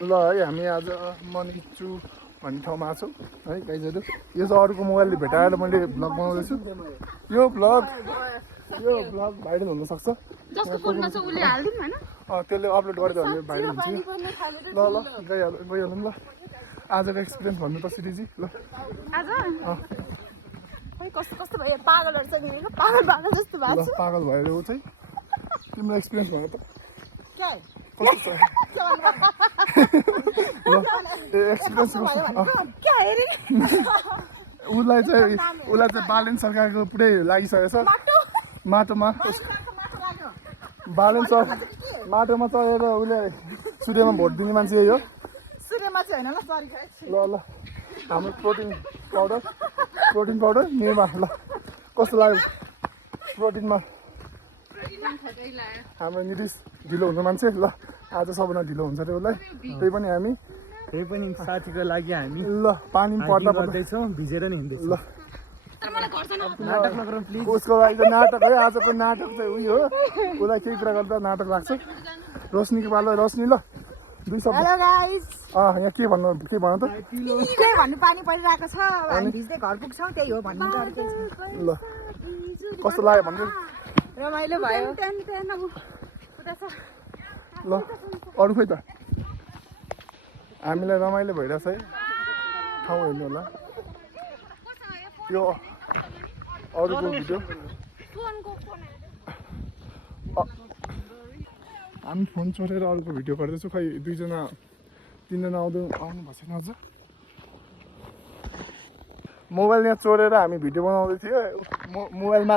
ल है हामी आज मनिचु भन्ने ठाउँमा छौँ है गाइजहरू। यो चाहिँ अरूको मोबाइलले भेटाएर मैले भ्लग बनाउँदैछु। यो भ्लग भाइरल हुनसक्छ। त्यसले अपलोड गरिदियो भने भाइरल हुन्छ। ल ल गइहालौँ ल। आजको एक्सपिरियन्स भन्नु त श्रीजी ल। कस्तो भयो पागलहरु छ नि पागल जस्तो भएको छ। पागल भएर उ चाहिँ तिम्रो एक्सपिरियन्स भयो त के कस्तो छ ल एक्सपिरियन्स के हेरे उसलाई चाहिँ बालेन सरकारको पुरै लागिसकेको छ माटोमा बालेन सर माटोमा चढेर उसले सूर्यमा भोट दिने मान्छे हो। सूर्यमा चाहिँ हैन ल सरी खै ल ल हाम्रो प्रोटिन पाउडर निर्मा ल कस्तो लाग्यो प्रोटिनमा हाम्रो नितिश ढिलो हुने मान्छे ल आज सबभन्दा ढिलो हुन्छ अरे उसलाई। त्यही पनि साथीको लागि हामी ल पानी पर्दा पर्दैछौँ भिजेर नि हिँड्दैछौँ ल नाटक नगरौँ प्लिज। उसको लागि त नाटक है आजको नाटक चाहिँ उयो हो उसलाई केही कुरा गर्दा नाटक लाग्छ। रोशनीको पालो रोशनी ल दुई शब्द। हेलो गाइस यहाँ के भन्नु त के भन्नु पानी परिरहेको छ हामी भिज्दै घर पुग्छौँ त्यही हो भन्नु गरेको छ। ल कस्तो लाग्यो भन्नु रमाइलो भयो ल अरू खोइ त हामीलाई रमाइलो भइरहेछ है ठाउँ हेर्नु होला। यो अरूको भिडियो हामी फोन छोडेर अरूको भिडियो गर्दैछौँ। खै तिनजना आउनु भएको छैन अझ। मोबाइल यहाँ चोरेर हामी भिडियो बनाउँदै थियो मोबाइलमा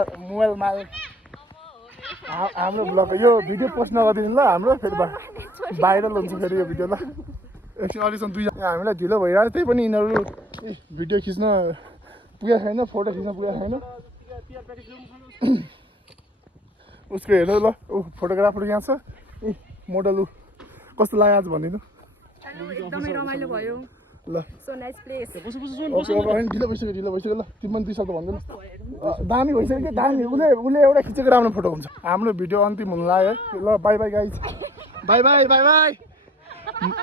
हाम्रो ब्लग यो भिडियो पोस्ट नगरिदिनु ल हाम्रो फेरि भाइरल हुन्छ फेरि यो भिडियो ल। एकछिन अहिलेसम्म दुईजना हामीलाई ढिलो भइरहेको त्यही पनि यिनीहरू भिडियो खिच्न पुगेको छैन फोटो खिच्न पुगेको छैन। उसको हेर्नु ल ऊ फोटोग्राफर यहाँ छ ए मोडल ऊ कस्तो लाग्यो आज भनिदिनु। एकदमै रमाइलो भयो ल सो नाइस प्लेस। ढिलो भइसक्यो ल तिमी पनि दुई शब्द भन्दैन दामी भइसक्यो कि दामी उसले एउटा खिचेको राम्रो फोटो हुन्छ। हाम्रो भिडियो अन्तिम हुनु लाग्यो ल by by guys by by.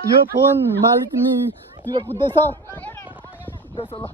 यो फोन मालिकनीतिर कुद्दैछ ल।